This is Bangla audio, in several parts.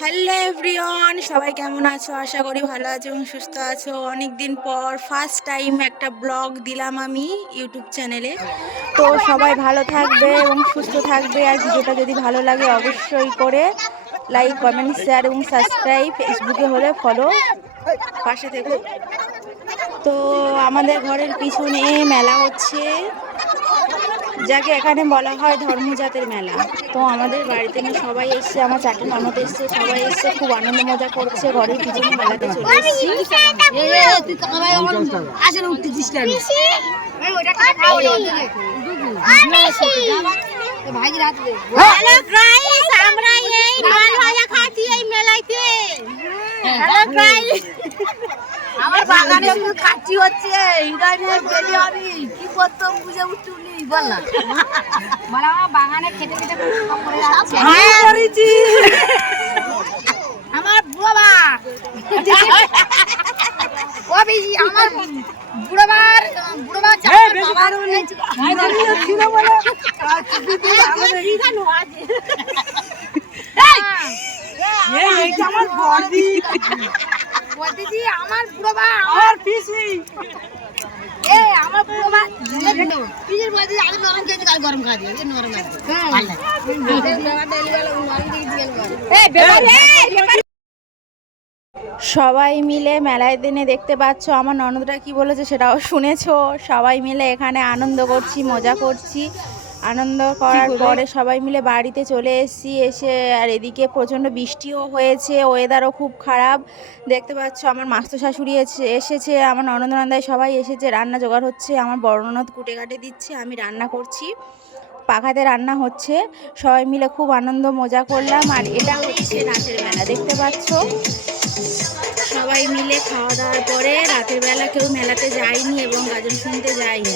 হ্যালো এভরিওয়ান, সবাই কেমন আছো? আশা করি ভালো আছো এবং সুস্থ আছো। অনেক দিন পর ফার্স্ট টাইম একটা ব্লগ দিলাম আমি ইউটিউব চ্যানেলে। তো সবাই ভালো থাকবে এবং সুস্থ থাকবে। আর ভিডিওটা যদি ভালো লাগে অবশ্যই করে লাইক, কমেন্ট, শেয়ার এবং সাবস্ক্রাইব, ফেসবুকে হলে ফলো, পাশে থেকো। তো আমাদের ঘরের পিছনে মেলা হচ্ছে, যাকে এখানে বলা হয় ধর্মজাতের মেলা। তো আমাদের বাড়িতে না সবাই এসছে, আমার চারটে ননদ এসছে, সবাই এসছে, খুব আনন্দ মজা করছে। ঘরের পিছনে মেলাতে চলে এসছি। আমার বাগানে শুধু কাচ্চি হচ্ছে, কি করতাম বুঝে উঠছি বল না। বল আমার বাগানে খেতে খেতে করে যাচ্ছে। আমার বুড়া ও বেশি আমার বুড়াবার বাবার ছিল বলে আমার বড়দি বড়দি আমার বুড়া আমার পিসি আমার বুড়া পিসির বড়দি আগে নরম খেতে কাল গরম খা দিয়ে নরম আছে ভালো সবাই মিলে মেলায় দিনে দেখতে পাচ্ছ আমার ননদরা কি বলেছে সেটাও শুনেছো। সবাই মিলে এখানে আনন্দ করছি, মজা করছি। আনন্দ করার পরে সবাই মিলে বাড়িতে চলে এসেছি। এসে আর এদিকে প্রচণ্ড বৃষ্টিও হয়েছে, ওয়েদারও খুব খারাপ। দেখতে পাচ্ছ আমার মাস্তো শাশুড়ি এসেছে, আমার ননদ নন্দাই সবাই এসেছে। রান্না জোগাড় হচ্ছে, আমার বড় ননদ কুটে কাটে দিচ্ছে, আমি রান্না করছি, পাখাতে রান্না হচ্ছে। সবাই মিলে খুব আনন্দ মজা করলাম। আর এটা হচ্ছে রাতের বেলা, দেখতে পাচ্ছ সবাই মিলে খাওয়া দাওয়ার পরে রাতের বেলা কেউ মেলাতে যায়নি এবং গাজন শুনতে যায়নি।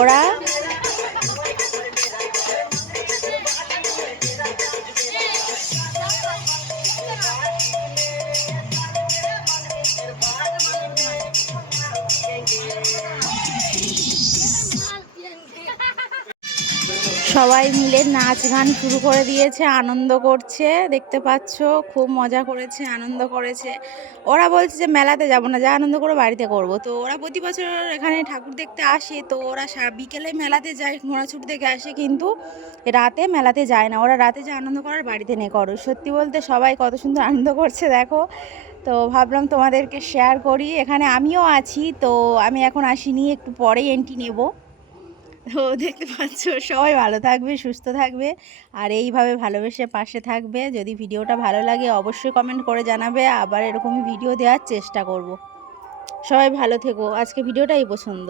ওরা সবাই মিলে নাচ গান শুরু করে দিয়েছে, আনন্দ করছে। দেখতে পাচ্ছ খুব মজা করেছে, আনন্দ করেছে। ওরা বলছে যে মেলাতে যাব না, যা আনন্দ করে বাড়িতে করব। তো ওরা প্রতি বছর এখানে ঠাকুর দেখতে আসে, তো ওরা বিকেলে মেলাতে যায়, ঘোড়াছুট দেখে আসে, কিন্তু রাতে মেলাতে যায় না। ওরা রাতে যে আনন্দ করার বাড়িতে নেই করো। সত্যি বলতে সবাই কত সুন্দর আনন্দ করছে দেখো। তো ভাবলাম তোমাদেরকে শেয়ার করি। এখানে আমিও আছি, তো আমি এখন আসিনি, একটু পরেই এন্ট্রি নেব। তো দেখতে পাচ্ছ সবাই ভালো থাকবে, সুস্থ থাকবে, আর এইভাবে ভালোবেসে পাশে থাকবে। যদি ভিডিওটা ভালো লাগে অবশ্যই কমেন্ট করে জানাবে, আবার এরকমই ভিডিও দেওয়ার চেষ্টা করব। সবাই ভালো থেকো। আজকে ভিডিওটাই পছন্দ।